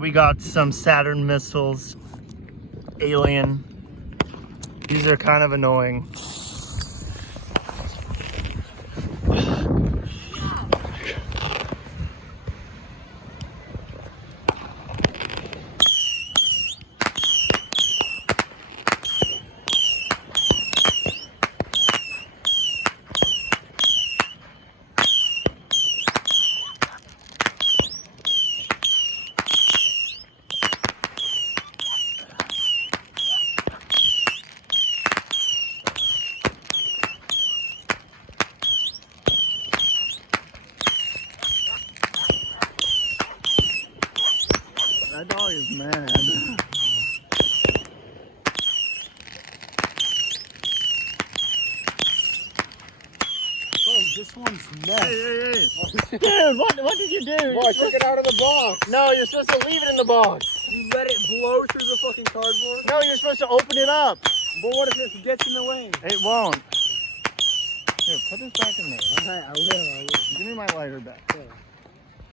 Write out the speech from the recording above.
We got some Saturn missiles. Alien. These are kind of annoying. That dog is mad. Bro, this one's mess. Hey. Dude, what did you do? Bro, I took it out of the box. No, you're supposed to leave it in the box. You let it blow through the fucking cardboard? No, you're supposed to open it up. But what if this gets in the way? It won't. Here, put this back in there. Alright, I will. Give me my lighter back. Yeah.